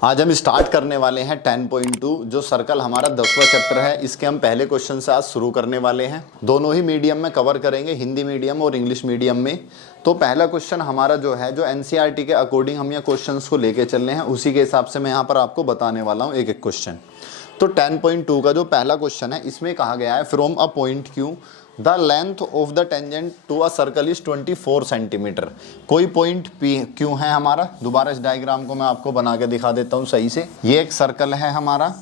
आज हम स्टार्ट करने वाले हैं 10.2 जो सर्कल हमारा 10वां चैप्टर है। इसके हम पहले क्वेश्चन से आज शुरू करने वाले हैं। दोनों ही मीडियम में कवर करेंगे, हिंदी मीडियम और इंग्लिश मीडियम में। तो पहला क्वेश्चन हमारा जो है, जो एनसीईआरटी के अकॉर्डिंग हम ये क्वेश्चंस को लेके चल रहे हैं, उसी के हिसाब से मैं यहाँ पर आपको बताने वाला हूँ एक एक क्वेश्चन। तो 10.2 का जो पहला क्वेश्चन है, इसमें कहा गया है from a point Q the length of the tangent to a circle is 24 centimetre. कोई पॉइंट पी क्यू है हमारा। दोबारा इस डायग्राम को मैं आपको बना के दिखा देता हूँ सही से। ये एक सर्कल है हमारा,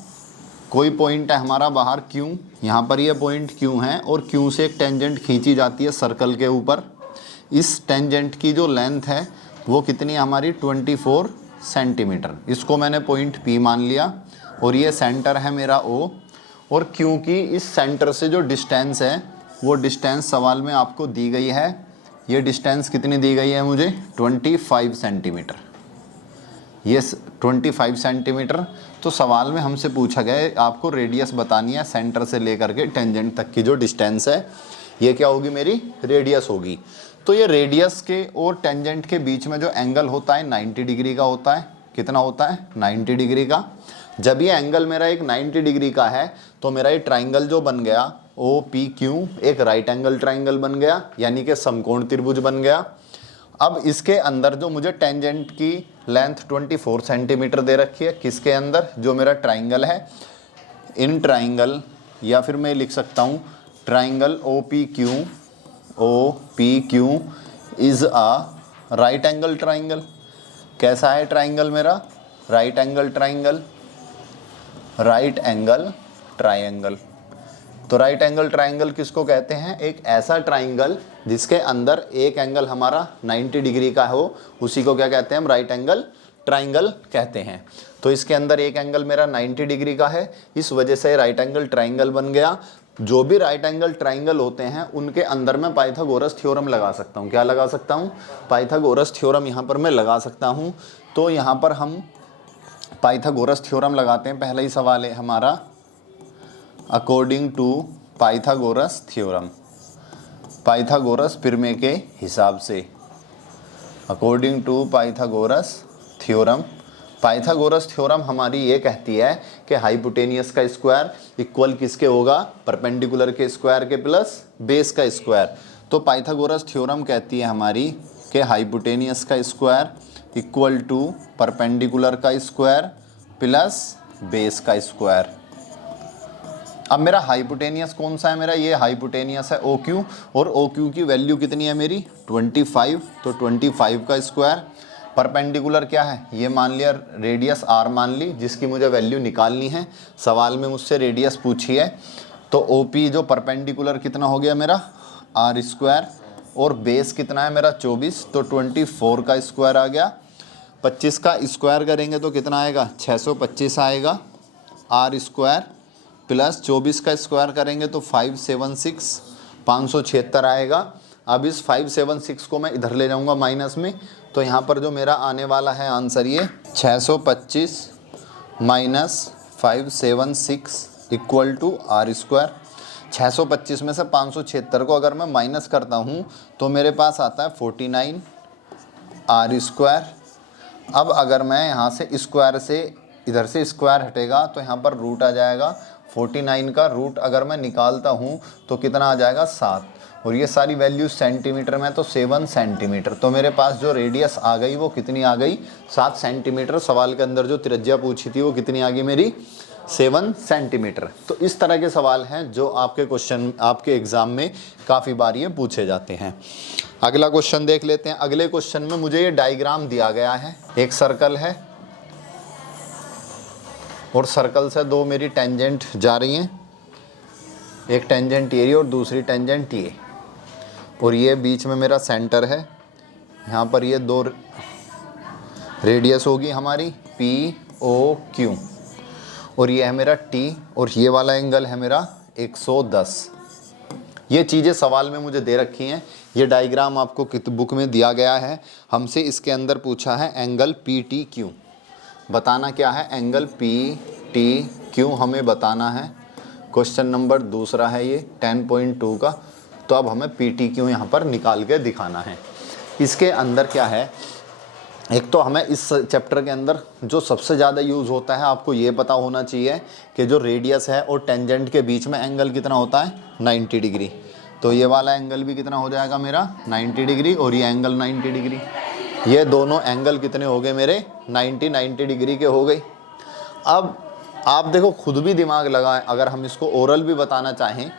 कोई पॉइंट है हमारा बाहर क्यू, यहाँ पर ये पॉइंट क्यू है और क्यू से एक टेंजेंट खींची जाती है सर्कल के ऊपर। इस टेंजेंट की जो लेंथ है वो कितनी है हमारी, 24 सेंटीमीटर। इसको मैंने पॉइंट पी मान लिया और ये सेंटर है मेरा ओ। और क्योंकि इस सेंटर से जो डिस्टेंस है वो डिस्टेंस सवाल में आपको दी गई है। ये डिस्टेंस कितनी दी गई है मुझे, 25 सेंटीमीटर। ये 25 सेंटीमीटर। तो सवाल में हमसे पूछा गया है आपको रेडियस बतानी है, सेंटर से लेकर के टेंजेंट तक की जो डिस्टेंस है ये क्या होगी, मेरी रेडियस होगी। तो ये रेडियस के और टेंजेंट के बीच में जो एंगल होता है 90 डिग्री का होता है। कितना होता है, 90 डिग्री का। जब ये एंगल मेरा एक 90 डिग्री का है तो मेरा ये ट्राइंगल जो बन गया ओ पी क्यू एक राइट एंगल ट्राइंगल बन गया, यानी कि समकोण त्रिभुज बन गया। अब इसके अंदर जो मुझे टेंजेंट की लेंथ 24 सेंटीमीटर दे रखी है, किसके अंदर, जो मेरा ट्राइंगल है, इन ट्राइंगल, या फिर मैं लिख सकता हूँ triangle O P Q is a right angle triangle. कैसा है ट्राइंगल मेरा, right angle triangle, right angle triangle. तो राइट एंगल ट्राइंगल किसको कहते हैं, एक ऐसा ट्राइंगल जिसके अंदर एक एंगल हमारा 90 डिग्री का हो, उसी को क्या कहते हैं हम, राइट एंगल ट्राइंगल कहते हैं। तो इसके अंदर एक एंगल मेरा 90 डिग्री का है, इस वजह से राइट एंगल ट्राइंगल बन गया। जो भी राइट एंगल ट्राइंगल होते हैं उनके अंदर मैं पाइथागोरस थ्योरम लगा सकता हूँ। क्या लगा सकता हूँ, पाइथागोरस थ्योरम यहाँ पर मैं लगा सकता हूँ। तो यहाँ पर हम पाइथागोरस थ्योरम लगाते हैं। पहला ही सवाल है हमारा, according to Pythagoras theorem, Pythagoras प्रमेय के हिसाब से, according to Pythagoras theorem. Pythagoras theorem हमारी ये कहती है कि हाइपोटेनियस का स्क्वायर इक्वल किसके होगा, परपेंडिकुलर के स्क्वायर के प्लस बेस का स्क्वायर। तो पाइथागोरस थ्योरम कहती है हमारी कि हाइपोटेनियस का स्क्वायर इक्वल टू परपेंडिकुलर का स्क्वायर प्लस बेस का स्क्वायर। अब मेरा हाइपोटेनियस कौन सा है, मेरा ये हाइपोटेनियस है ओ क्यू, और ओ क्यू की वैल्यू कितनी है मेरी 25। तो 25 का स्क्वायर। परपेंडिकुलर क्या है, ये मान लिया रेडियस आर मान ली, जिसकी मुझे वैल्यू निकालनी है। सवाल में मुझसे रेडियस पूछी है, तो ओ पी जो परपेंडिकुलर कितना हो गया मेरा, आर स्क्वायर, और बेस कितना है मेरा 24, तो 24 का स्क्वायर आ गया। 25 का स्क्वायर करेंगे तो कितना आएगा, 625 आएगा आर स्क्वायर, प्लस 24 का स्क्वायर करेंगे तो 576 576 आएगा। अब इस 576 को मैं इधर ले जाऊंगा माइनस में, तो यहाँ पर जो मेरा आने वाला है आंसर ये 625 minus 576 equal to R square. 625 में से 576 को अगर मैं माइनस करता हूँ तो मेरे पास आता है 49 आर स्क्वायर। अब अगर मैं यहाँ से स्क्वायर से, इधर से स्क्वायर हटेगा तो यहाँ पर रूट आ जाएगा। 49 का रूट अगर मैं निकालता हूँ तो कितना आ जाएगा, 7। और ये सारी वैल्यू सेंटीमीटर में, तो 7 सेंटीमीटर। तो मेरे पास जो रेडियस आ गई वो कितनी आ गई, 7 सेंटीमीटर। सवाल के अंदर जो त्रिज्या पूछी थी वो कितनी आ गई मेरी, 7 सेंटीमीटर। तो इस तरह के सवाल हैं जो आपके क्वेश्चन, आपके एग्जाम में काफ़ी बार ये पूछे जाते हैं। अगला क्वेश्चन देख लेते हैं। अगले क्वेश्चन में मुझे ये डायग्राम दिया गया है, एक सर्कल है और सर्कल से दो मेरी टेंजेंट जा रही हैं, एक टेंजेंट ये और दूसरी टेंजेंट ये, और ये बीच में मेरा सेंटर है। यहाँ पर ये दो रेडियस होगी हमारी पी ओ क्यू, और ये है मेरा टी, और ये वाला एंगल है मेरा 110। ये चीज़ें सवाल में मुझे दे रखी हैं। ये डायग्राम आपको कित बुक में दिया गया है। हमसे इसके अंदर पूछा है एंगल पी टी क्यू बताना। क्या है, एंगल पी टी क्यू हमें बताना है। क्वेश्चन नंबर दूसरा है ये 10.2 का। तो अब हमें पी टी क्यू यहाँ पर निकाल के दिखाना है। इसके अंदर क्या है, एक तो हमें इस चैप्टर के अंदर जो सबसे ज़्यादा यूज़ होता है, आपको ये पता होना चाहिए कि जो रेडियस है और टेंजेंट के बीच में एंगल कितना होता है, 90 डिग्री। तो ये वाला एंगल भी कितना हो जाएगा मेरा, 90 डिग्री, और ये एंगल 90 डिग्री। ये दोनों एंगल कितने हो गए मेरे, 90 डिग्री के हो गए। अब आप देखो खुद भी दिमाग लगाएं, अगर हम इसको ओरल भी बताना चाहें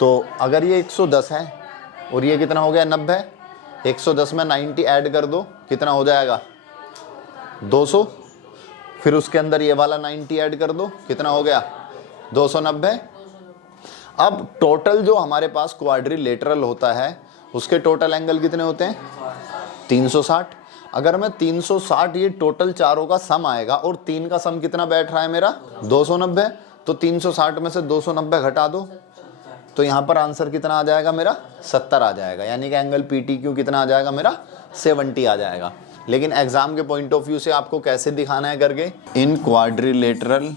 तो अगर ये 110 है और ये कितना हो गया, 90, 110 में 90 ऐड कर दो, कितना हो जाएगा, 200। फिर उसके अंदर ये वाला 90 ऐड कर दो, कितना हो गया, 290। अब टोटल जो हमारे पास क्वाड्रिलेटरल होता है उसके टोटल एंगल कितने होते हैं, 360। अगर मैं 360, ये टोटल चारों का सम आएगा और 3 का सम कितना बैठ रहा है मेरा, 290। तो 360 में से 290 घटा दो, तो यहाँ पर आंसर कितना आ जाएगा मेरा, 70 आ जाएगा। यानी कि एंगल PTQ कितना आ जाएगा मेरा, 70 आ जाएगा। लेकिन एग्जाम के पॉइंट ऑफ व्यू से आपको कैसे दिखाना है करके, in quadrilateral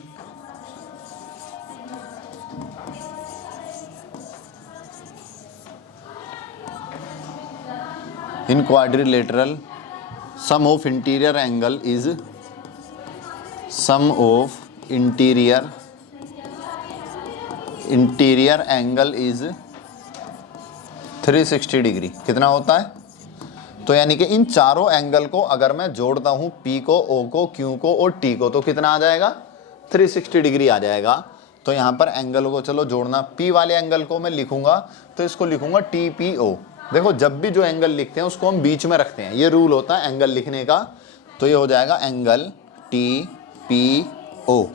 sum of interior angle is interior angle is 360 degree. कितना होता है, तो यानी कि इन चारों एंगल को अगर मैं जोड़ता हूं, P को, O को, Q को और T को, तो कितना आ जाएगा, 360 डिग्री आ जाएगा। तो यहाँ पर एंगल को चलो जोड़ना, P वाले एंगल को मैं लिखूंगा तो इसको लिखूंगा TPO। देखो जब भी जो एंगल लिखते हैं उसको हम बीच में रखते हैं, ये रूल होता है एंगल लिखने का। तो ये हो जाएगा एंगल TPO।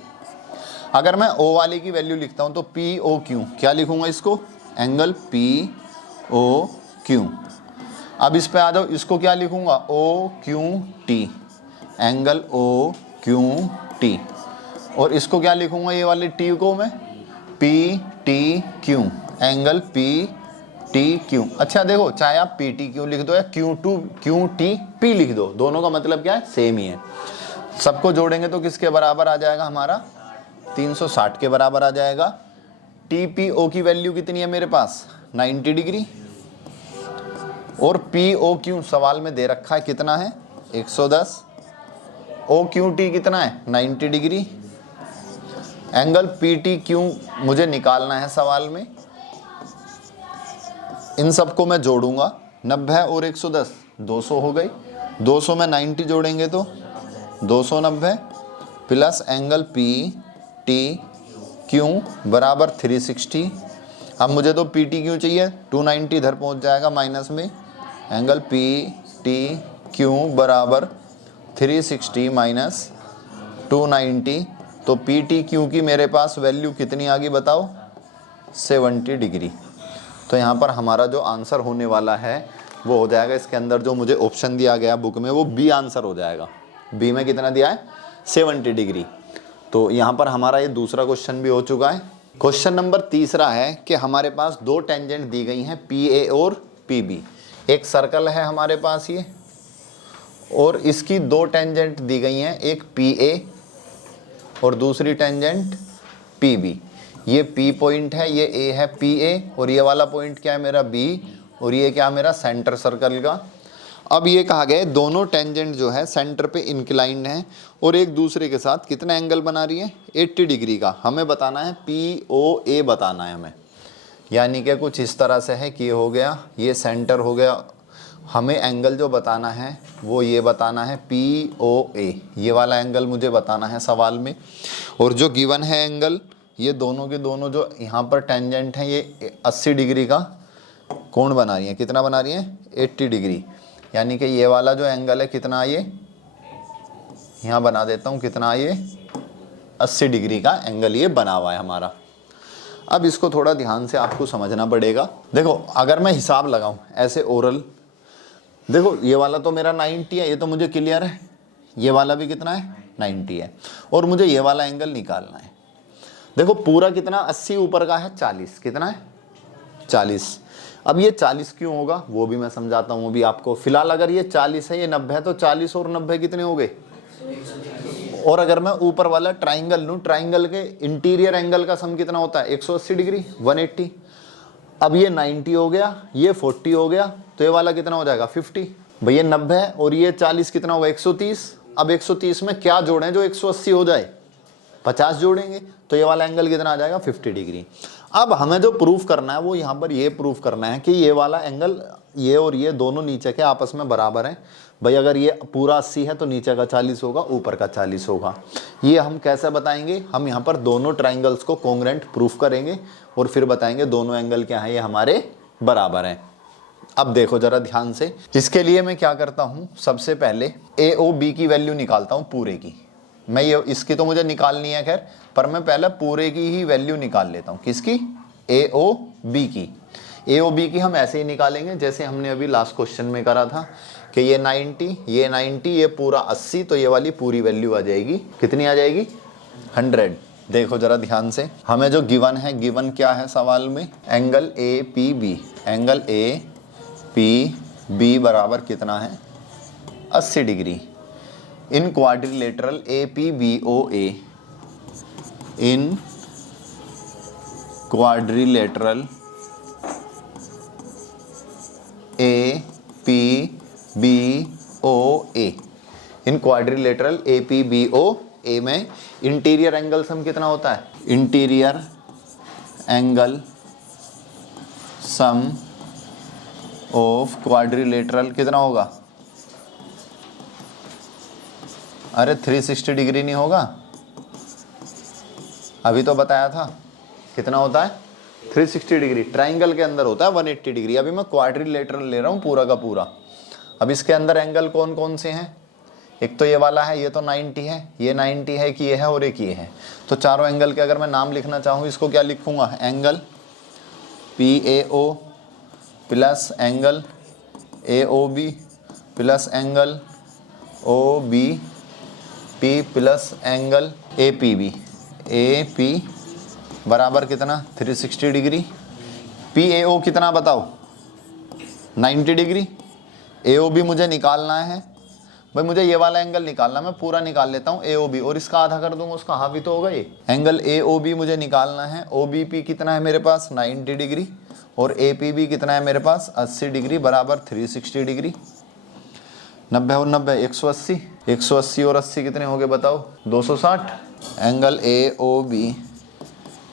अगर मैं O वाले की वैल्यू लिखता हूं तो POQ, क्या लिखूंगा इसको, एंगल POQ। अब इस पे आ जाओ, इसको क्या लिखूंगा, OQT, एंगल OQT। और इसको क्या लिखूंगा, ये वाले T को मैं PTQ, एंगल PTQ। अच्छा देखो, चाहे आप PTQ लिख दो या QTP लिख दो, दोनों का मतलब क्या है, सेम ही है। सबको जोड़ेंगे तो किसके बराबर आ जाएगा हमारा, 360 के बराबर आ जाएगा। TPO की वैल्यू कितनी है मेरे पास, 90 डिग्री। और POQ सवाल में दे रखा है कितना है, 110। OQT कितना है, 90 डिग्री। एंगल PTQ मुझे निकालना है सवाल में। इन सबको मैं जोड़ूंगा, 90 और 110 200 हो गई। 200 में 90 जोड़ेंगे तो 290 प्लस एंगल PTQ बराबर 360। अब मुझे तो PTQ चाहिए, 290 इधर पहुंच जाएगा माइनस में। एंगल PTQ बराबर 360 माइनस 290। तो PTQ की मेरे पास वैल्यू कितनी आ गई बताओ, 70 डिग्री। तो यहाँ पर हमारा जो आंसर होने वाला है वो हो जाएगा, इसके अंदर जो मुझे ऑप्शन दिया गया बुक में वो B आंसर हो जाएगा। B में कितना दिया है, 70 डिग्री। तो यहाँ पर हमारा ये दूसरा क्वेश्चन भी हो चुका है। क्वेश्चन नंबर तीसरा है कि हमारे पास दो टेंजेंट दी गई हैं PA और PB। एक सर्कल है हमारे पास ये, और इसकी दो टेंजेंट दी गई हैं, एक PA और दूसरी टेंजेंट PB। ये P पॉइंट है, ये A है PA, और ये वाला पॉइंट क्या है मेरा B, और ये क्या मेरा सेंटर सर्कल का। अब ये कहा गया है दोनों टेंजेंट जो है सेंटर पे इंक्लाइंड हैं और एक दूसरे के साथ कितना एंगल बना रही है, 80 डिग्री का। हमें बताना है POA बताना है हमें। यानी कि कुछ इस तरह से है कि ये हो गया, ये सेंटर हो गया। हमें एंगल जो बताना है वो ये बताना है POA, ये वाला एंगल मुझे बताना है सवाल में। और जो गिवन है एंगल, ये दोनों के दोनों जो यहाँ पर टेंजेंट हैं ये 80 डिग्री का कोण बना रही है। कितना बना रही है, 80 डिग्री। यानी कि ये वाला जो एंगल है कितना, ये यहाँ बना देता हूँ, कितना ये 80 डिग्री का एंगल ये बना हुआ है हमारा। अब इसको थोड़ा ध्यान से आपको समझना पड़ेगा। देखो अगर मैं हिसाब लगाऊं ऐसे ओरल, देखो ये वाला तो मेरा 90 है, ये तो मुझे क्लियर है। ये वाला भी कितना है, 90 है, और मुझे ये वाला एंगल निकालना है। देखो पूरा कितना 80 ऊपर का है 40, कितना है 40। अब ये 40 क्यों होगा वो भी मैं समझाता हूँ अभी आपको। फिलहाल अगर ये 40 है, ये 90 है, तो 40 और 90 कितने हो गए। और अगर मैं ऊपर वाला ट्राइंगल लूँ, ट्राइंगल के इंटीरियर एंगल का सम कितना होता है, 180 डिग्री, 180। अब ये 90 हो गया, ये 40 हो गया, तो ये वाला कितना हो जाएगा, 50। भैया 90 है और ये 40 कितना होगा 130। अब 130 में क्या जोड़ें जो 180 हो जाए, 50 जोड़ेंगे तो ये वाला एंगल कितना आ जाएगा 50 डिग्री। अब हमें जो प्रूफ करना है वो यहाँ पर ये प्रूफ करना है कि ये वाला एंगल ये और ये दोनों नीचे के आपस में बराबर हैं। भाई अगर ये पूरा 80 है तो नीचे का 40 होगा, ऊपर का 40 होगा। ये हम कैसे बताएंगे, हम यहाँ पर दोनों ट्राइंगल्स को कॉन्ग्रुएंट प्रूफ करेंगे और फिर बताएंगे दोनों एंगल क्या है, ये हमारे बराबर हैं। अब देखो जरा ध्यान से, इसके लिए मैं क्या करता हूँ, सबसे पहले ए ओ बी की वैल्यू निकालता हूँ पूरे की। मैं ये इसकी तो मुझे निकालनी है खैर, पर मैं पहले पूरे की ही वैल्यू निकाल लेता हूँ। किसकी, ए ओ बी की। ए ओ बी की हम ऐसे ही निकालेंगे जैसे हमने अभी लास्ट क्वेश्चन में करा था कि ये 90, ये 90, ये पूरा 80, तो ये वाली पूरी वैल्यू आ जाएगी, कितनी आ जाएगी 100। देखो जरा ध्यान से, हमें जो गिवन है, गिवन क्या है सवाल में, angle A P B, angle A P B बराबर कितना है 80 degree in quadrilateral A P B O A, in quadrilateral A P B O A, in quadrilateral A P B O A में interior angle sum कितना होता है, interior angle sum of quadrilateral कितना होगा, अरे 360 डिग्री नहीं होगा, अभी तो बताया था कितना होता है 360 डिग्री। ट्राइंगल के अंदर होता है 180 डिग्री। अभी मैं क्वाड्रिलेटरल ले रहा हूँ पूरा का पूरा। अब इसके अंदर एंगल कौन कौन से हैं, एक तो ये वाला है, ये तो 90 है, ये 90 है कि ये है और एक ये है। तो चारों एंगल के अगर मैं नाम लिखना चाहूँ, इसको क्या लिखूँगा, angle P A O plus angle A O B plus angle O B P plus angle A P B, A P बराबर कितना 360 डिग्री। पी ए ओ कितना बताओ 90 डिग्री। ए ओ बी मुझे निकालना है, भाई मुझे ये वाला एंगल निकालना, मैं पूरा निकाल लेता हूँ ए ओ बी, और इसका आधा कर दूंगा, उसका हाफ ही तो होगा ये। एंगल ए ओ बी मुझे निकालना है, ओ बी पी कितना है मेरे पास 90 डिग्री, और ए पी बी कितना है मेरे पास 80 डिग्री बराबर 360 डिग्री। 90 और 90 180, 180 और 80 कितने हो गए बताओ 260। Angle A O B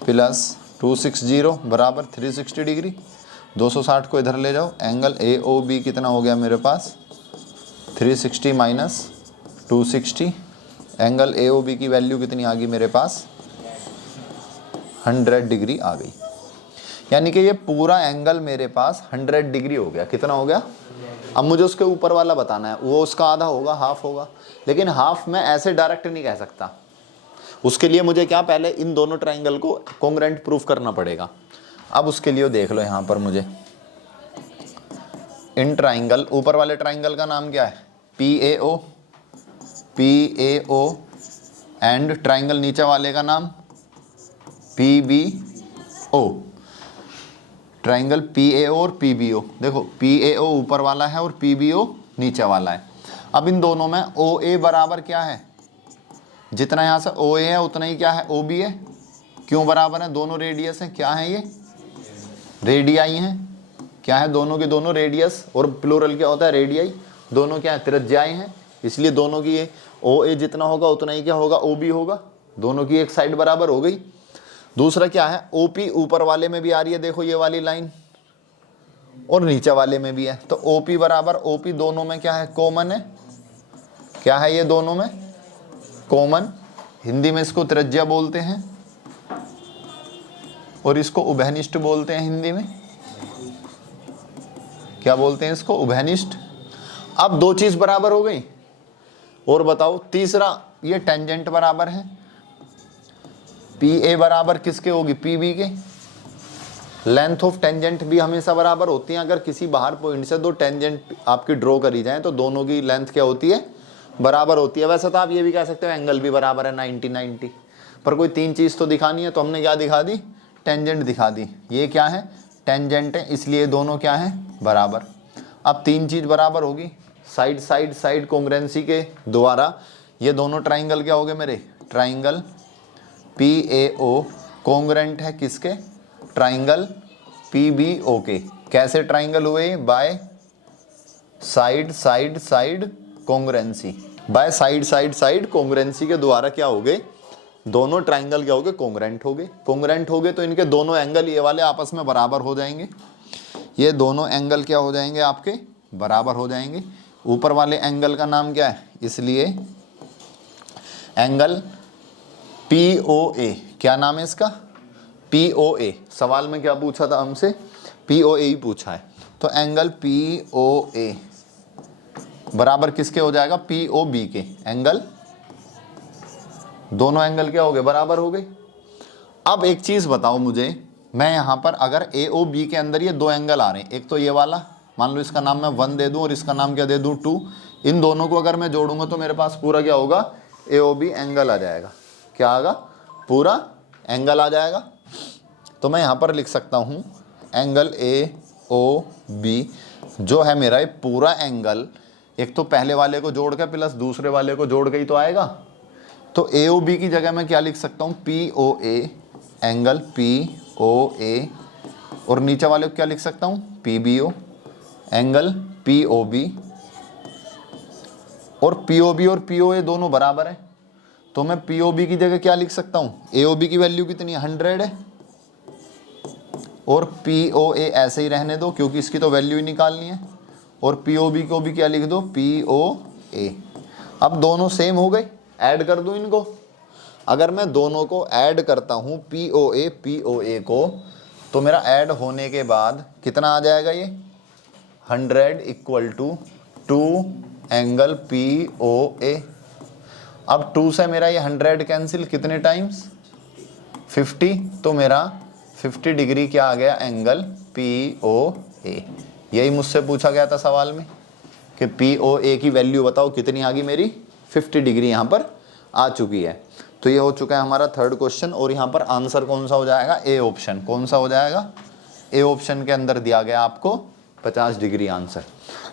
plus 260 बराबर 360 डिग्री। 260 को इधर ले जाओ, एंगल ए ओ बी कितना हो गया मेरे पास 360 minus 260, angle A O B की वैल्यू कितनी आ गई मेरे पास 100 डिग्री आ गई। यानी कि ये पूरा एंगल मेरे पास 100 डिग्री हो गया। कितना हो गया, अब मुझे उसके ऊपर वाला बताना है, वो उसका आधा होगा, हाफ होगा, लेकिन हाफ मैं ऐसे डायरेक्ट नहीं कह सकता। उसके लिए मुझे क्या, पहले इन दोनों ट्राइंगल को कॉन्ग्रुएंट प्रूफ करना पड़ेगा। अब उसके लिए देख लो यहाँ पर मुझे इन ट्राइंगल, ऊपर वाले ट्राइंगल का नाम क्या है P A O and triangle नीचे वाले का नाम P B O, triangle P A O और पी बी ओ। देखो पी ए ओ ऊपर वाला है और पी बी ओ नीचे वाला है। अब इन दोनों में ओ ए बराबर क्या है, जितना यहाँ से ओ ए है उतना ही क्या है ओ बी है। क्यों बराबर है, दोनों रेडियस हैं, क्या है ये रेडियाई हैं, क्या है दोनों के दोनों रेडियस, और प्लूरल क्या होता है रेडियाई, दोनों क्या है त्रिज्याएं हैं, इसलिए दोनों की ये ओ ए जितना होगा उतना ही क्या होगा ओ बी होगा, दोनों की एक साइड बराबर हो गई। दूसरा क्या है ओ पी ऊपर वाले में भी आ रही है, देखो ये वाली लाइन, और नीचे वाले में भी है, तो ओ पी बराबर ओ पी दोनों में क्या है कॉमन है, क्या है ये दोनों में कॉमन, हिंदी में इसको त्रिज्या बोलते हैं और इसको उभयनिष्ठ बोलते हैं, हिंदी में क्या बोलते हैं इसको उभयनिष्ठ। अब दो चीज बराबर हो गई, और बताओ तीसरा ये टेंजेंट बराबर है, पी ए बराबर किसके होगी पी बी के। लेंथ ऑफ टेंजेंट भी हमेशा बराबर होती है, अगर किसी बाहर पॉइंट से दो टेंजेंट आपकी ड्रॉ करी जाए तो दोनों की लेंथ क्या होती है बराबर होती है। वैसे तो आप ये भी कह सकते हो एंगल भी बराबर है 90-90, पर कोई तीन चीज़ तो दिखानी है, तो हमने क्या दिखा दी टेंजेंट दिखा दी। ये क्या है टेंजेंट है, इसलिए दोनों क्या है बराबर। अब तीन चीज़ बराबर होगी, साइड साइड साइड कॉन्ग्रुएंसी के द्वारा ये दोनों ट्राइंगल क्या हो गए मेरे, triangle P A O congruent है किसके, ट्राइंगल पी बी ओ के। कैसे ट्राइंगल हुए, by side side side congruency. By side side side congruency के द्वारा क्या हो गए, दोनों ट्राइंगल क्या हो गए, कॉन्ग्रुएंट हो गए। कॉन्ग्रुएंट हो गए तो इनके दोनों एंगल ये वाले आपस में बराबर हो जाएंगे। ये दोनों एंगल क्या हो जाएंगे, आपके बराबर हो जाएंगे। ऊपर वाले एंगल का नाम क्या है, इसलिए एंगल POA, क्या नाम है इसका, POA। सवाल में क्या पूछा था हमसे, POA ही पूछा है। तो एंगल POA बराबर किसके हो जाएगा, POB के। एंगल, दोनों एंगल क्या हो गए, बराबर हो गए। अब एक चीज बताओ मुझे, मैं यहां पर अगर AOB के अंदर ये दो एंगल आ रहे हैं, एक तो ये वाला, मान लो इसका नाम मैं 1 दे दूं और इसका नाम क्या दे दूं 2, इन दोनों को अगर मैं जोड़ूंगा तो मेरे पास पूरा क्या होगा, AOB एंगल आ जाएगा। क्या आएगा, पूरा एंगल आ जाएगा। तो मैं यहां पर लिख सकता हूं एंगल AOB जो है मेरा ये पूरा एंगल, एक तो पहले वाले को जोड़ के प्लस दूसरे वाले को जोड़ के ही तो आएगा। तो AOB की जगह मैं क्या लिख सकता हूं, POA, एंगल POA, और नीचे वाले को क्या लिख सकता हूं, PBO, एंगल POB। और POB और POA दोनों बराबर है, तो मैं POB की जगह क्या लिख सकता हूं, AOB की वैल्यू कितनी है, 100 है, और POA ऐसे ही रहने दो क्योंकि इसकी तो वैल्यू ही निकालनी है, और POB को भी क्या लिख दो, POA। अब दोनों सेम हो गए, ऐड कर दूं इनको। अगर मैं दोनों को ऐड करता हूं POA को, तो मेरा ऐड होने के बाद कितना आ जाएगा, ये 100 इक्वल टू 2 एंगल POA। अब 2 से मेरा ये 100 कैंसिल, कितने टाइम्स, 50, तो मेरा 50 डिग्री क्या आ गया, एंगल POA। यही मुझसे पूछा गया था सवाल में कि POA की वैल्यू बताओ कितनी आ गई मेरी, 50 डिग्री यहाँ पर आ चुकी है। तो ये हो चुका है हमारा थर्ड क्वेश्चन, और यहाँ पर आंसर कौन सा हो जाएगा, A ऑप्शन। कौन सा हो जाएगा, A ऑप्शन के अंदर दिया गया आपको 50 डिग्री आंसर।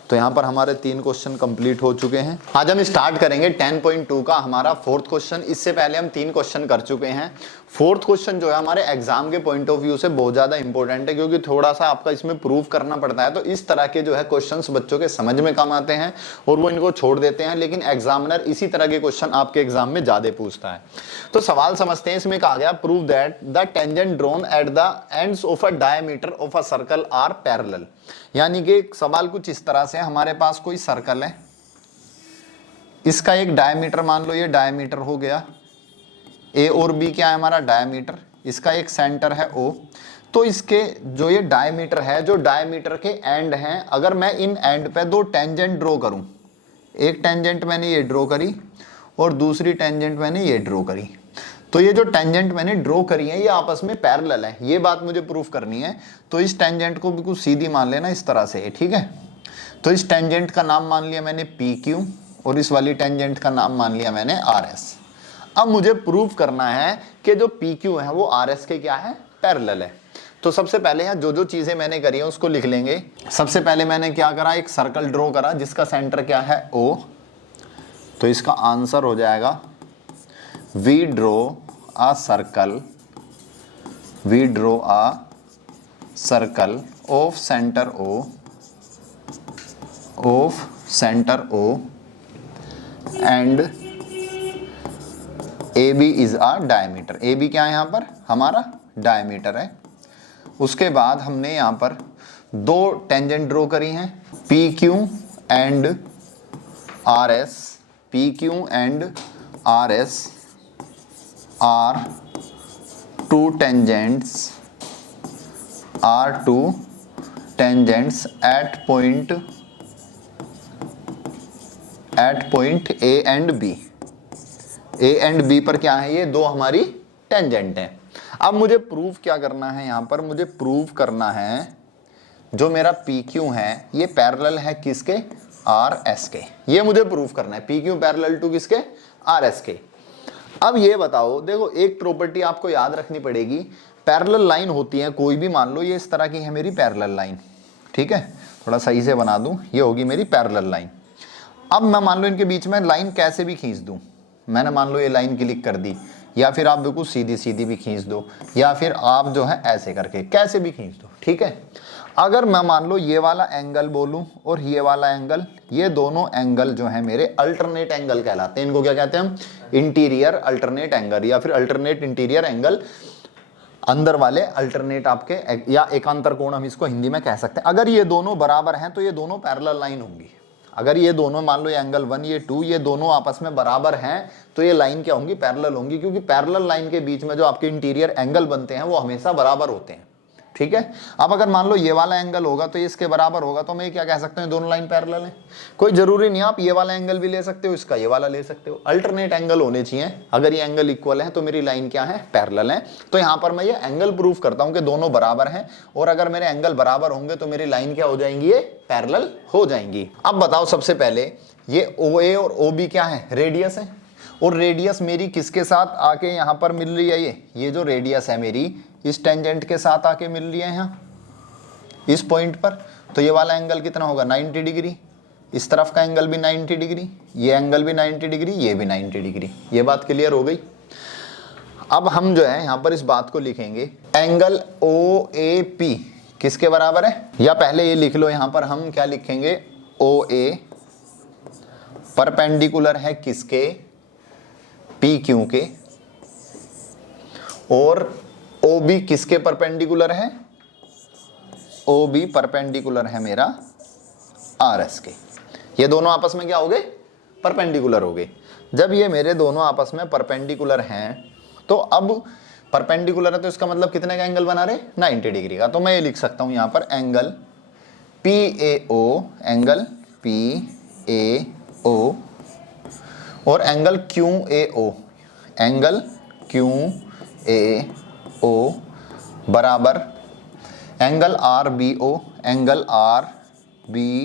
तो यहाँ पर हमारे 3 क्वेश्चन कंप्लीट हो चुके हैं। आज हम स्टार्ट करेंगे 10.2 का हमारा 4th क्वेश्चन। इससे पहले हम 3 क्वेश्चन कर चुके हैं। 4th क्वेश्चन जो है हमारे एग्जाम के पॉइंट ऑफ व्यू से बहुत ज्यादा इंपॉर्टेंट है, क्योंकि थोड़ा सा आपका इसमें प्रूव करना पड़ता है। तो इस तरह के जो है क्वेश्चंस बच्चों के समझ में कम आते हैं और वो इनको छोड़ देते हैं, लेकिन एग्जामिनर इसी तरह के क्वेश्चन आपके एग्जाम में ज्यादा पूछता है। तो सवाल समझते हैं। इसमें कहा गया prove that the tangent drawn at the ends of a diameter of a circle are parallel. यानी कि सवाल कुछ इस तरह से, हमारे पास कोई सर्कल है, इसका एक डायमीटर, मान लो ये डायमीटर हो गया, ए और बी क्या है हमारा डायमीटर, इसका एक सेंटर है O। तो इसके जो ये डायमीटर है, जो डायमीटर के एंड हैं, अगर मैं इन एंड पे 2 टेंजेंट ड्रॉ करूं, एक टेंजेंट मैंने ये ड्रॉ करी और दूसरी टेंजेंट मैंने ये ड्रॉ करी, तो ये जो टेंजेंट मैंने ड्रॉ करी है ये आपस में पैरेलल है, ये बात मुझे प्रूफ करनी है। तो इस टेंजेंट को बिल्कुल सीधी मान लेना इस तरह से, ठीक है। तो इस टेंजेंट का नाम मान लिया मैंने PQ और इस वाली टेंजेंट का नाम मान लिया मैंने RS। अब मुझे प्रूफ करना है कि जो PQ है वो RS के क्या है, पैरेलल है। तो सबसे पहले यहाँ जो जो चीजें मैंने करी है उसको लिख लेंगे। सबसे पहले मैंने क्या करा, एक सर्कल ड्रॉ करा जिसका सेंटर क्या है O। तो इसका आंसर हो जाएगा we draw a circle of center O and AB is a diameter। AB क्या है यहाँ पर, हमारा डायमीटर है। उसके बाद हमने यहाँ पर 2 टेंजेंट ड्रॉ करी हैं, PQ and RS। PQ and RS are two tangents at point A and B। A and B पर क्या है, ये 2 हमारी टेंजेंट हैं। अब मुझे प्रूफ क्या करना है, यहाँ पर मुझे प्रूफ करना है जो मेरा PQ है ये पैरेलल है किसके, RS के। ये मुझे प्रूफ करना है, PQ पैरेलल टू किसके, RS के। अब ये बताओ, देखो एक प्रॉपर्टी आपको याद रखनी पड़ेगी, पैरेलल लाइन होती है कोई भी, मान लो ये इस तरह की है मेरी पैरेलल लाइन, ठीक है, थोड़ा सही से बना दूं, ये होगी मेरी पैरेलल लाइन। अब मैं मान लो इनके बीच में लाइन कैसे भी खींच दूं, मैंने मान लो ये लाइन क्लिक कर दी, या फिर आप बिल्कुल सीधी सीधी भी खींच दो, या फिर आप जो है ऐसे करके कैसे भी खींच दो, ठीक है। अगर मैं मान लो ये वाला एंगल बोलूं और ये वाला एंगल, ये दोनों एंगल जो है मेरे अल्टरनेट एंगल कहलाते हैं। इनको क्या कहते हैं हम? इंटीरियर अल्टरनेट एंगल, या फिर अल्टरनेट इंटीरियर एंगल, अंदर वाले अल्टरनेट आपके, या एकांतर कोण हम इसको हिंदी में कह सकते हैं। अगर ये दोनों बराबर हैं तो ये दोनों पैरेलल लाइन होंगी। अगर ये दोनों मान लो ये एंगल 1 ये 2 ये दोनों आपस में बराबर हैं तो ये लाइन क्या होंगी? पैरेलल होंगी, क्योंकि पैरेलल लाइन के बीच में जो आपके इंटीरियर एंगल बनते हैं वो हमेशा बराबर होते हैं, ठीक है। अब अगर मान लो ये वाला एंगल होगा तो ये इसके बराबर होगा, तो मैं क्या कह सकता हूँ? दोनों लाइन पैरेलल है। कोई जरूरी नहीं, आप ये वाला एंगल भी ले सकते हो, इसका ये वाला ले सकते हो, अल्टरनेट एंगल होने चाहिए। अगर ये एंगल इक्वल है तो मेरी लाइन क्या है? पैरेलल है। तो यहाँ पर मैं ये एंगल प्रूफ करता हूँ कि दोनों बराबर हैं, और अगर मेरे एंगल बराबर होंगे तो मेरी लाइन क्या हो जाएंगी? ये पैरेलल हो जाएंगी। अब बताओ, सबसे पहले ये OA और OB क्या है? रेडियस है, और रेडियस मेरी किसके साथ आके यहाँ पर मिल रही है? ये जो रेडियस है मेरी इस टेंजेंट के साथ आके मिल रही है यहाँ इस पॉइंट पर। तो ये वाला एंगल कितना होगा? 90 डिग्री। इस तरफ का एंगल भी 90 डिग्री, ये एंगल भी 90 डिग्री, ये भी 90 डिग्री। ये बात क्लियर हो गई। अब हम जो है यहाँ पर इस बात को लिखेंगे, एंगल OAP किसके बराबर है? या पहले ये लिख लो, यहाँ पर हम क्या लिखेंगे? OA परपेंडिकुलर है किसके? PQ के। और OB किसके परपेंडिकुलर है? OB परपेंडिकुलर है मेरा RS के। ये दोनों आपस में क्या हो गए? परपेंडिकुलर हो गए। जब ये मेरे दोनों आपस में परपेंडिकुलर हैं तो अब परपेंडिकुलर है तो इसका मतलब कितने का एंगल बना रहे? 90 डिग्री का। तो मैं ये लिख सकता हूं यहां पर एंगल PAO, एंगल PAO और एंगल QAO, एंगल QAO बराबर angle RBO, angle RBO,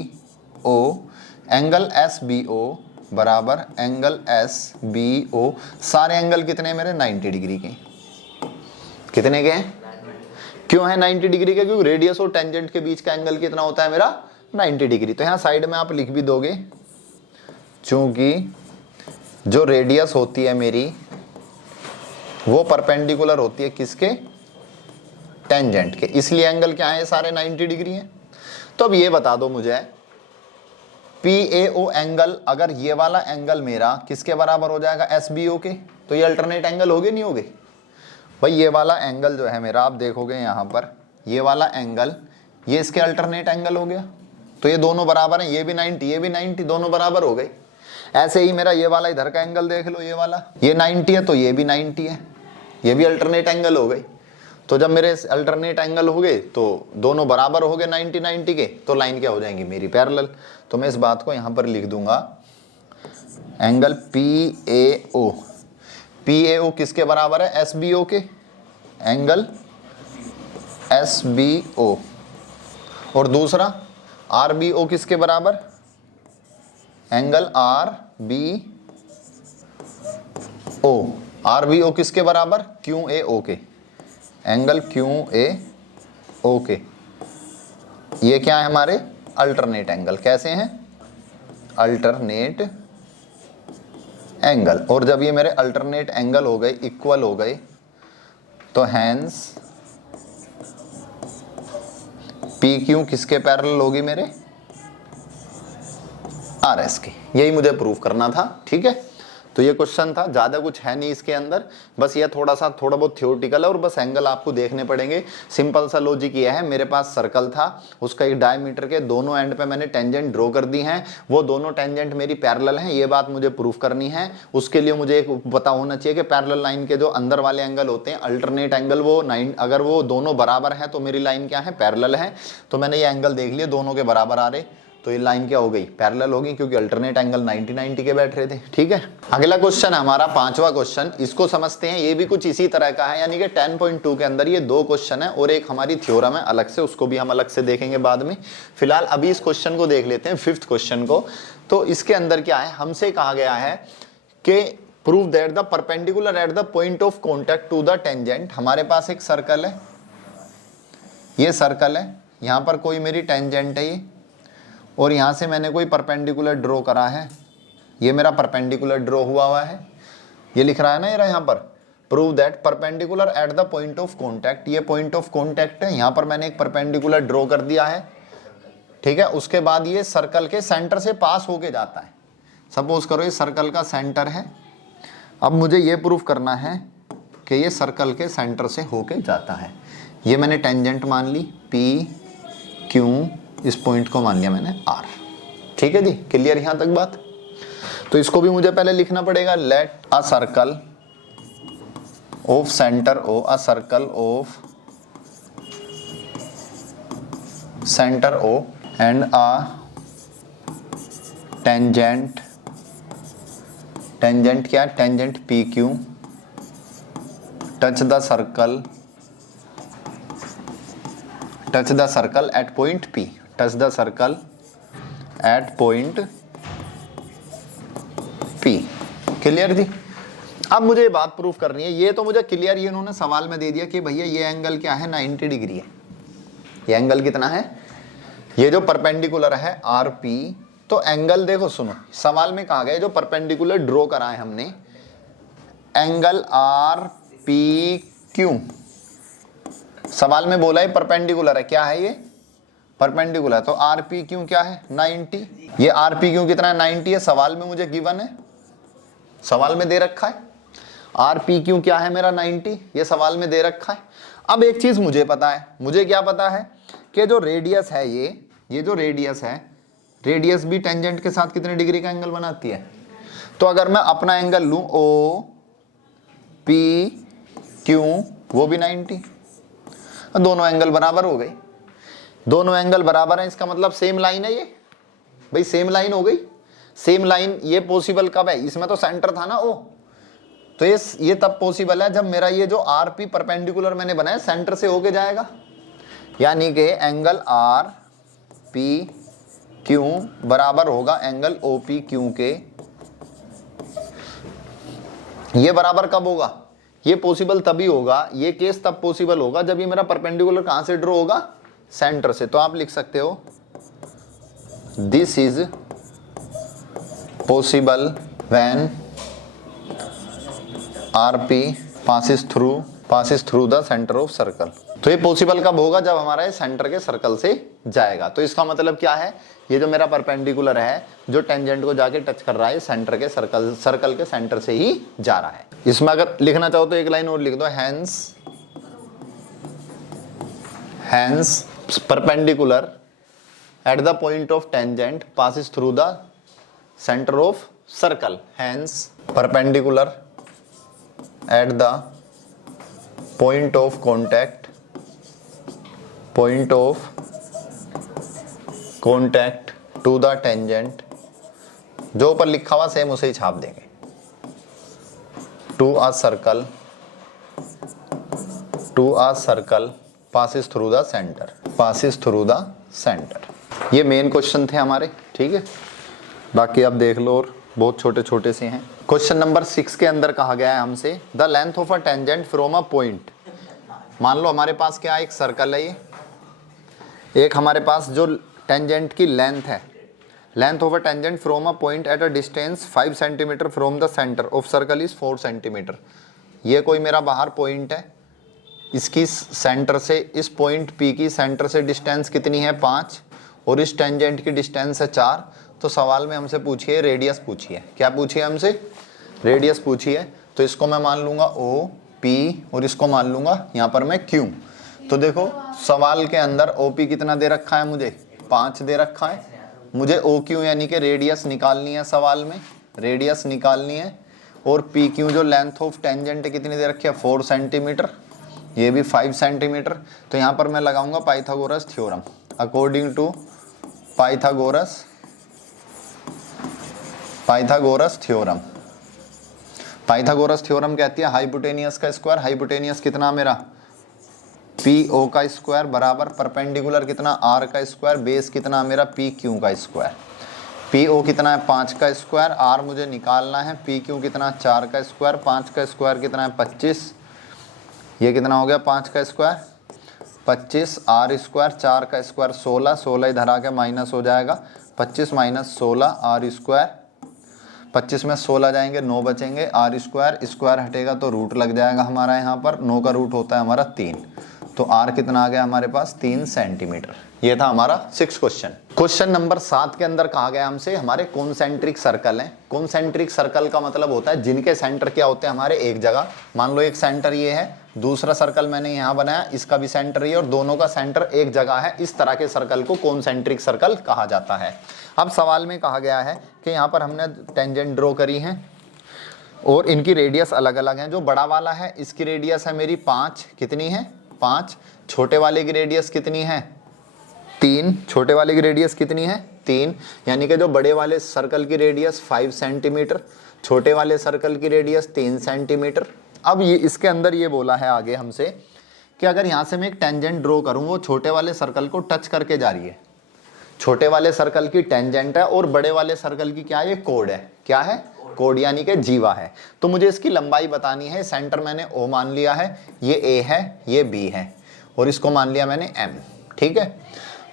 angle SBO बराबर एंगल SBO। सारे एंगल कितने मेरे? 90 डिग्री के। कितने के हैं? क्यों है 90 डिग्री के? क्योंकि रेडियस और टेंजेंट के बीच का एंगल कितना होता है मेरा? 90 डिग्री। तो यहाँ साइड में आप लिख भी दोगे, चूंकि जो रेडियस होती है मेरी वो परपेंडिकुलर होती है किसके? टेंजेंट के, इसलिए एंगल क्या है? सारे 90 डिग्री हैं। तो अब ये बता दो मुझे, PAO एंगल, अगर ये वाला एंगल मेरा किसके बराबर हो जाएगा? SBO के। तो ये अल्टरनेट एंगल होगे नहीं होगे? भाई ये वाला एंगल जो है मेरा, आप देखोगे यहाँ पर ये वाला एंगल, ये इसके अल्टरनेट एंगल हो गया। तो ये दोनों बराबर हैं, ये भी 90 ये भी 90, दोनों बराबर हो गए। ऐसे ही मेरा ये वाला इधर का एंगल देख लो, ये वाला ये 90 है तो ये भी 90 है, ये भी अल्टरनेट एंगल हो गई। तो जब मेरे अल्टरनेट एंगल हो गए तो दोनों बराबर हो गए 90 90 के, तो लाइन क्या हो जाएंगी? मेरी पैरेलल। तो मैं इस बात को यहां पर लिख दूंगा, एंगल PAO, PAO किसके बराबर है? SBO के, एंगल SBO। और दूसरा RBO किसके बराबर? एंगल RBO, RBO किसके बराबर? QAO के, एंगल QAO के। ये क्या है हमारे? Alternate angle. कैसे हैं? Alternate angle. और जब ये मेरे अल्टरनेट एंगल हो गए, इक्वल हो गए, तो हैंस PQ किसके पैरेलल होगी? मेरे RS की। यही मुझे प्रूव करना था, ठीक है। तो ये क्वेश्चन था, ज्यादा कुछ है नहीं इसके अंदर, बस ये थोड़ा बहुत थ्योरेटिकल है और बस एंगल आपको देखने पड़ेंगे। सिंपल सा लॉजिक ये है, मेरे पास सर्कल था, उसका एक डायमीटर के दोनों एंड पे मैंने टेंजेंट ड्रॉ कर दी हैं, वो दोनों टेंजेंट मेरी पैरेलल हैं, ये बात मुझे प्रूफ करनी है। उसके लिए मुझे एक पता होना चाहिए कि पैरेलल लाइन के जो अंदर वाले एंगल होते हैं, अल्टरनेट एंगल, वो 9, अगर वो दोनों बराबर हैं तो मेरी लाइन क्या है? पैरेलल है। तो मैंने ये एंगल देख लिए, दोनों के बराबर आ रहे, तो ये लाइन क्या हो गई? पैरेलल होगी, क्योंकि अल्टरनेट एंगल 90 90 के बैठ रहे थे, ठीक है। अगला क्वेश्चन है हमारा 5वां क्वेश्चन, इसको समझते हैं। ये भी कुछ इसी तरह का है, यानी कि 10.2 के अंदर ये 2 क्वेश्चन है और एक हमारी थ्योरम है अलग से, उसको भी हम अलग से देखेंगे बाद में। फिलहाल अभी इस क्वेश्चन को देख लेते हैं, 5th क्वेश्चन को। तो इसके अंदर क्या है? हमसे कहा गया है कि prove that the perpendicular at the point of contact to the tangent. हमारे पास एक सर्कल है, ये सर्कल है, यहाँ पर कोई मेरी टेंजेंट है ये, और यहाँ से मैंने कोई परपेंडिकुलर ड्रॉ करा है, ये मेरा परपेंडिकुलर ड्रॉ हुआ है, ये लिख रहा है ना ये रहा यहाँ पर prove that perpendicular at the point of contact, ये पॉइंट ऑफ कॉन्टैक्ट है, यहां पर मैंने एक परपेंडिकुलर ड्रॉ कर दिया है, ठीक है। उसके बाद ये सर्कल के सेंटर से पास होके जाता है। सपोज करो ये सर्कल का सेंटर है, अब मुझे ये प्रूफ करना है कि ये सर्कल के सेंटर से होके जाता है। ये मैंने टेंजेंट मान ली पी क्यू, इस पॉइंट को मान लिया मैंने आर, ठीक है जी, क्लियर यहां तक बात। तो इसको भी मुझे पहले लिखना पड़ेगा, let a circle of centre O, a circle of centre O and a tangent, tangent क्या है, tangent P Q touch the circle, touch the circle at point P, touch the circle at point P. Clear जी। अब मुझे ये बात proof करनी है, ये तो मुझे क्लियर, ये उन्होंने सवाल में दे दिया कि भैया ये एंगल क्या है, 90 डिग्री है। ये एंगल कितना है, ये जो परपेंडिकुलर है आर पी, तो एंगल देखो सुनो, सवाल में कहा गया जो परपेंडिकुलर ड्रॉ करा है हमने, एंगल आर पी क्यू, सवाल में बोला है परपेंडिकुलर है, क्या है ये परपेंडिकुलर, तो आर पी क्यू क्या है 90, ये आर पी क्यू कितना है 90 है, सवाल में मुझे गिवन है, सवाल में दे रखा है आर पी क्यू क्या है मेरा 90, ये सवाल में दे रखा है। अब एक चीज मुझे पता है, मुझे क्या पता है कि जो रेडियस है ये जो रेडियस है, रेडियस भी टेंजेंट के साथ कितने डिग्री का एंगल बनाती है। तो अगर मैं अपना एंगल लूं ओ पी क्यू, वो भी 90, दोनों एंगल बराबर हो गई, दोनों एंगल बराबर हैं, इसका मतलब सेम लाइन है ये, भाई सेम लाइन हो गई। सेम लाइन ये पॉसिबल कब है, इसमें तो सेंटर था ना ओ, तो ये तब पॉसिबल है जब मेरा ये जो आर पी परपेंडिकुलर मैंने बनाया सेंटर से होके जाएगा, यानी कि एंगल आर पी क्यू बराबर होगा एंगल ओ पी क्यू के। ये बराबर कब होगा, ये पॉसिबल तभी होगा, ये केस तब पॉसिबल होगा जब ये मेरा परपेंडिकुलर कहां से ड्रॉ होगा, सेंटर से। तो आप लिख सकते हो this is possible when R P passes through the centre of circle. तो ये पॉसिबल कब होगा, जब हमारा ये सेंटर के सर्कल से जाएगा। तो इसका मतलब क्या है, ये जो मेरा परपेंडिकुलर है जो टेंजेंट को जाके टच कर रहा है, सेंटर के सर्कल के सेंटर से ही जा रहा है। इसमें अगर लिखना चाहो तो एक लाइन और लिख दो, hence perpendicular at the point of tangent passes through the centre of circle, hence perpendicular at the point of contact to the tangent, जो ऊपर लिखा हुआ सेम उसे ही छाप देंगे, to a circle passes through the centre. ये main question थे हमारे, ठीक है। बाकी आप देख लो, और बहुत छोटे छोटे से हैं। क्वेश्चन नंबर 6 के अंदर कहा गया है हमसे, the length of a tangent from a point. मान लो हमारे पास क्या है, एक सर्कल है ये, एक हमारे पास जो टेंजेंट की लेंथ है, length of a tangent from a point at a distance 5 centimetre from the centre of circle is 4 centimetre. ये कोई मेरा बाहर पॉइंट है, इसकी सेंटर से, इस पॉइंट पी की सेंटर से डिस्टेंस कितनी है 5, और इस टेंजेंट की डिस्टेंस है 4। तो सवाल में हमसे पूछिए रेडियस पूछिए, क्या पूछिए हमसे, रेडियस पूछिए। तो इसको मैं मान लूंगा ओ पी, और इसको मान लूंगा यहाँ पर मैं क्यू। तो देखो सवाल के अंदर ओ पी कितना दे रखा है, मुझे 5 दे रखा है, मुझे ओ क्यू यानी कि रेडियस निकालनी है, सवाल में रेडियस निकालनी है। और पी क्यू जो लेंथ ऑफ टेंजेंट कितनी दे रखी है 4 सेंटीमीटर, ये भी 5 सेंटीमीटर। तो यहाँ पर मैं लगाऊंगा Pythagoras theorem, according to Pythagoras theorem कहती है हाइपोटेनियस का स्क्वायर, हाइपोटेनियस कितना मेरा पी ओ का स्क्वायर बराबर परपेंडिकुलर कितना आर का स्क्वायर, बेस कितना मेरा पी क्यू का स्क्वायर। पी ओ कितना है 5 का स्क्वायर, आर मुझे निकालना है, पी क्यू कितना 4 का स्क्वायर, 5 का स्क्वायर कितना है 25, ये कितना हो गया 5 का स्क्वायर 25, आर स्क्वायर 4 का स्क्वायर 16, 16 इधर आके माइनस हो जाएगा, 25 माइनस 16 आर स्क्वायर 25 में 16 जाएंगे, 9 बचेंगे, आर स्क्वायर, स्क्वायर हटेगा तो रूट लग जाएगा हमारा यहाँ पर, 9 का रूट होता है हमारा 3, तो आर कितना आ गया हमारे पास 3 सेंटीमीटर। ये था हमारा 6 क्वेश्चन। क्वेश्चन नंबर 7 के अंदर कहा गया हमसे हमारे कॉन्सेंट्रिक सर्कल हैं। कॉन्सेंट्रिक सर्कल का मतलब होता है जिनके सेंटर क्या होते हैं हमारे एक जगह। मान लो एक सेंटर ये है, दूसरा सर्कल मैंने यहाँ बनाया, इसका भी सेंटर ये और दोनों का सेंटर एक जगह है, इस तरह के सर्कल को कॉन्सेंट्रिक सर्कल कहा जाता है। अब सवाल में कहा गया है कि यहाँ पर हमने टेंजेंट ड्रॉ करी है और इनकी रेडियस अलग अलग है। जो बड़ा वाला है इसकी रेडियस है मेरी 5, कितनी है 5, छोटे वाले की रेडियस कितनी है 3, छोटे वाले की रेडियस कितनी है 3, यानी कि जो बड़े वाले सर्कल की रेडियस 5 सेंटीमीटर, छोटे वाले सर्कल की रेडियस 3 सेंटीमीटर। अब ये इसके अंदर ये बोला है आगे हमसे कि अगर यहाँ से मैं एक टेंजेंट ड्रॉ करूँ, वो छोटे वाले सर्कल को टच करके जा रही है, छोटे वाले सर्कल की टेंजेंट है और बड़े वाले सर्कल की क्या है, ये कोड है, क्या है कोड यानी कि जीवा है। तो मुझे इसकी लंबाई बतानी है। सेंटर मैंने O मान लिया है, ये A है, ये B है और इसको मान लिया मैंने M, ठीक है।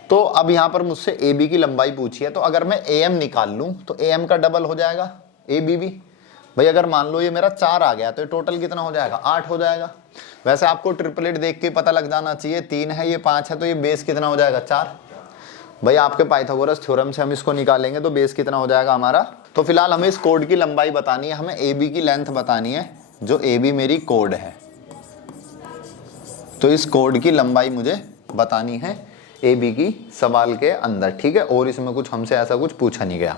तो अब यहाँ पर मुझसे AB की लंबाई पूछी है, तो अगर मैं AM निकाल लूँ तो AM का डबल हो जाएगा AB भी। भाई अगर मान लो ये मेरा 4 आ गया तो ये टोटल कितना हो जाएगा 8 हो जाएगा। वैसे आपको ट्रिपलेट देख के पता लग जाना चाहिए, 3 है ये 5 है तो ये बेस कितना हो जाएगा 4। भाई आपके पाइथागोरस थ्योरम से हम इसको निकालेंगे तो बेस कितना हो जाएगा हमारा। तो फिलहाल हमें इस कोड की लंबाई बतानी है, हमें AB की लेंथ बतानी है, जो AB मेरी कोड है। तो इस कोड की लंबाई मुझे बतानी है AB की सवाल के अंदर, ठीक है। और इसमें कुछ हमसे ऐसा कुछ पूछा नहीं गया,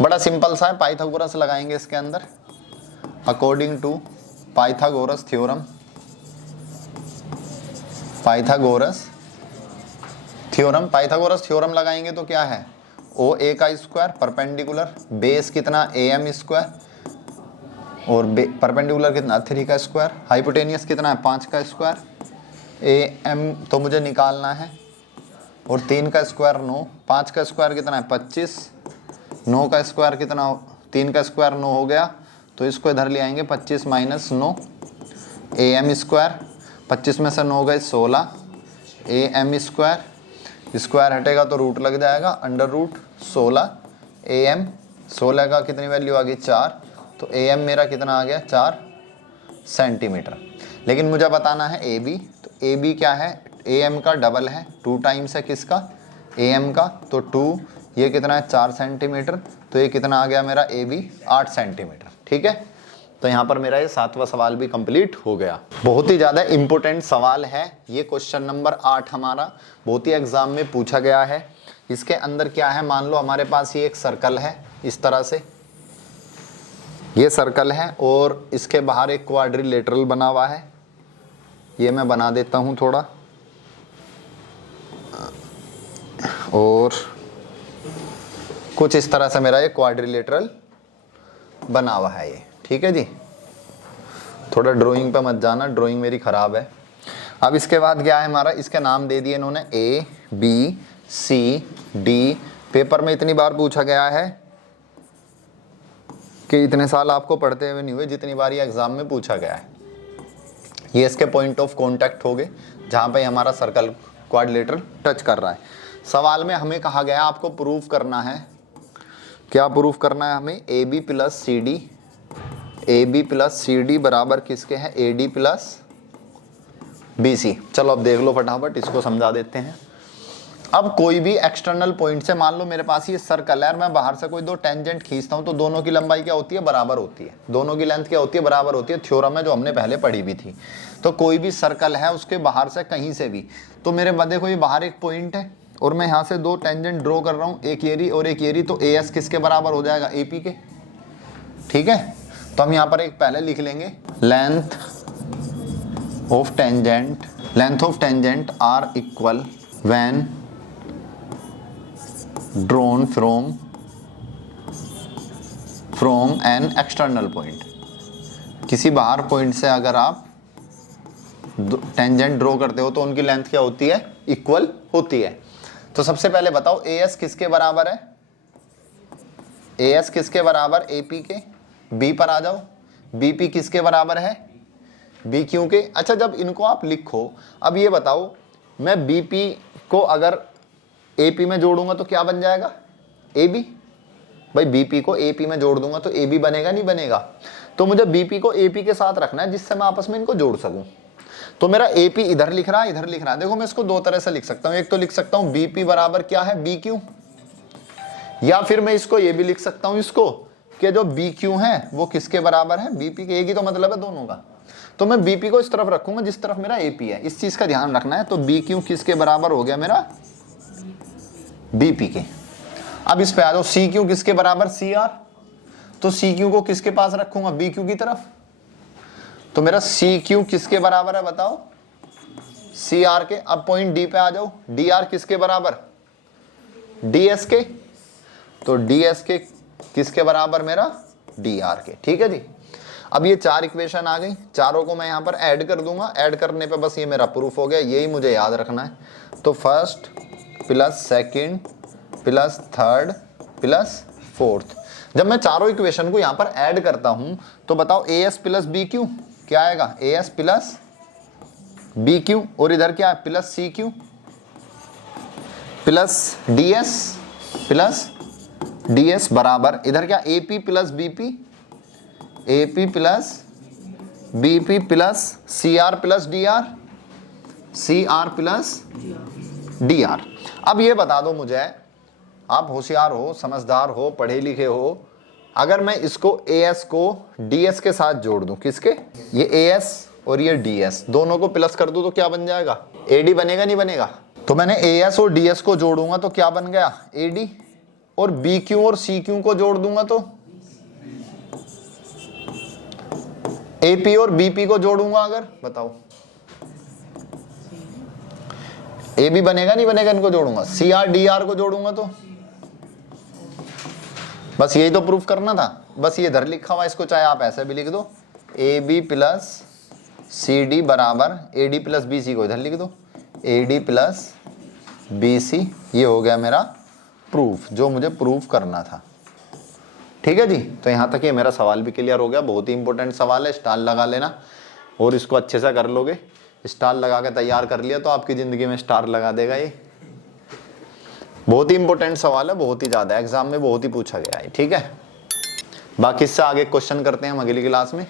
बड़ा सिंपल सा है। पाइथागोरस लगाएंगे इसके अंदर, according to Pythagoras theorem, Pythagoras theorem लगाएंगे तो क्या है OA का स्क्वायर परपेंडिकुलर, बेस कितना AM स्क्वायर और परपेंडिकुलर कितना 3 का स्क्वायर, हाइपोटेनियस कितना है 5 का स्क्वायर, AM तो मुझे निकालना है और 3 का स्क्वायर 9, 5 का स्क्वायर कितना है 25, 9 का स्क्वायर कितना, 3 का स्क्वायर 9 हो गया, तो इसको इधर ले आएंगे 25 माइनस 9, AM स्क्वायर, 25 में से 9 गए 16, AM स्क्वायर, स्क्वायर हटेगा तो रूट लग जाएगा, अंडर रूट 16 AM, 16 का कितनी वैल्यू आ गई 4, तो AM मेरा कितना आ गया 4 सेंटीमीटर। लेकिन मुझे बताना है AB, तो AB क्या है AM का डबल है, 2 टाइम्स है किसका AM का, तो 2 ये कितना है 4 सेंटीमीटर, तो ये कितना आ गया मेरा AB 8 सेंटीमीटर, ठीक है। तो यहाँ पर मेरा ये 7वां सवाल भी कंप्लीट हो गया। बहुत ही ज़्यादा इंपॉर्टेंट सवाल है ये, क्वेश्चन नंबर 8 हमारा बहुत ही एग्जाम में पूछा गया है। इसके अंदर क्या है, मान लो हमारे पास ये एक सर्कल है, इस तरह से ये सर्कल है और इसके बाहर एक क्वाड्रिलेटरल बना हुआ है, ये मैं बना देता हूँ थोड़ा, और कुछ इस तरह से मेरा ये क्वाड्रिलेटरल बना हुआ है ये, ठीक है जी। थोड़ा ड्राइंग पे मत जाना, ड्राइंग मेरी ख़राब है। अब इसके बाद क्या है हमारा, इसके नाम दे दिए इन्होंने A B C D। Paper में इतनी बार पूछा गया है कि इतने साल आपको पढ़ते हुए नहीं हुए जितनी बार ये एग्ज़ाम में पूछा गया है। ये इसके पॉइंट ऑफ कांटेक्ट हो गए जहाँ पे हमारा सर्कल क्वाड्रिलेटरल टच कर रहा है। सवाल में हमें कहा गया आपको प्रूफ करना है, क्या प्रूफ करना है हमें, AB प्लस CD बराबर किसके हैं AD प्लस BC। चलो अब देख लो फटाफट, इसको समझा देते हैं। अब कोई भी एक्सटर्नल पॉइंट से, मान लो मेरे पास ये सर्कल है, मैं बाहर से कोई 2 टेंजेंट खींचता हूँ तो दोनों की लंबाई क्या होती है बराबर होती है, दोनों की लेंथ क्या होती है बराबर होती है, थ्योरम है जो हमने पहले पढ़ी भी थी। तो कोई भी सर्कल है उसके बाहर से कहीं से भी, तो मेरे बदे कोई बाहर एक पॉइंट है और मैं यहाँ से 2 टेंजेंट ड्रॉ कर रहा हूँ, एक येरी और एक येरी, तो AS किसके बराबर हो जाएगा AP के, ठीक है। तो हम यहाँ पर एक पहले लिख लेंगे, length of tangent are equal when drawn from an external point. किसी बाहर पॉइंट से अगर आप टेंजेंट ड्रॉ करते हो तो उनकी लेंथ क्या होती है, इक्वल होती है। तो सबसे पहले बताओ AS किसके बराबर है, AS किसके बराबर AP के, B पर आ जाओ, BP किसके बराबर है BQ के। अच्छा जब इनको आप लिखो, अब ये बताओ मैं BP को अगर AP में जोड़ूंगा तो क्या बन जाएगा AB, भाई बीपी को एपी में जोड़ दूंगा तो एबी बनेगा नहीं बनेगा, तो मुझे बीपी को एपी के साथ रखना है जिससे मैं आपस में इनको जोड़ सकूं। तो मेरा एपी इधर लिख रहा है, इधर लिख रहा है। देखो मैं इसको दो तरह से लिख सकता हूं, एक तो लिख सकता हूं बीपी बराबर क्या है बी क्यू, या फिर मैं इसको ये भी लिख सकता हूं इसको कि जो बी क्यू है वो किसके बराबर है बीपी के, एक ही तो मतलब है दोनों का। तो मैं बीपी को इस तरफ रखूंगा जिस तरफ मेरा एपी है, इस चीज का ध्यान रखना है। तो बी क्यू किसके बराबर हो गया मेरा बीपी के। अब इस पे आ जाओ, सी क्यू किसके बराबर सी आर, तो सी क्यू को किसके पास रखूंगा बी क्यू की तरफ, तो मेरा सी क्यू किसके बराबर है बताओ सी आर के। अब पॉइंट डी पे आ जाओ, डी आर किसके बराबर डी एस के, तो डी एस के किसके बराबर मेरा डी आर के। ठीक है जी। अब ये चार इक्वेशन आ गई, चारों को मैं यहां पर ऐड कर दूंगा, ऐड करने पे बस ये मेरा प्रूफ हो गया, यही मुझे याद रखना है। तो first plus second plus third plus fourth, जब मैं चारों इक्वेशन को यहां पर ऐड करता हूं तो बताओ A S plus B Q क्या आएगा, A S plus B Q, और इधर क्या है plus C Q plus D S plus D S बराबर इधर क्या A P plus B P, A P plus B P plus C R plus D R, C R plus D R. अब ये बता दो मुझे, आप होशियार हो, समझदार हो, पढ़े लिखे हो, अगर मैं इसको ए एस को डी एस के साथ जोड़ दूं, किसके, ये ए एस और ये डी एस दोनों को प्लस कर दूं तो क्या बन जाएगा ए डी बनेगा नहीं बनेगा। तो मैंने ए एस और डी एस को जोड़ूंगा तो क्या बन गया ए डी, और बी क्यू और सी क्यू को जोड़ दूंगा तो ए पी, और बी पी को जोड़ूंगा अगर बताओ ए बी बनेगा नहीं बनेगा, इनको जोड़ूंगा सी आर डी आर को जोड़ूंगा तो, बस यही तो प्रूफ करना था। बस ये इधर लिखा हुआ, इसको चाहे आप ऐसे भी लिख दो, A B plus C D बराबर A D plus B C को इधर लिख दो A D plus B C, ये हो गया मेरा प्रूफ जो मुझे प्रूफ करना था। ठीक है जी। तो यहाँ तक ये मेरा सवाल भी क्लियर हो गया, बहुत ही इंपॉर्टेंट सवाल है, स्टार लगा लेना और इसको अच्छे से कर लोगे। स्टार लगा के तैयार कर लिया तो आपकी ज़िंदगी में स्टार लगा देगा। ये बहुत ही इंपॉर्टेंट सवाल है, बहुत ही ज़्यादा एग्जाम में बहुत ही पूछा गया है। ठीक है, बाकी इससे आगे क्वेश्चन करते हैं हम अगली क्लास में।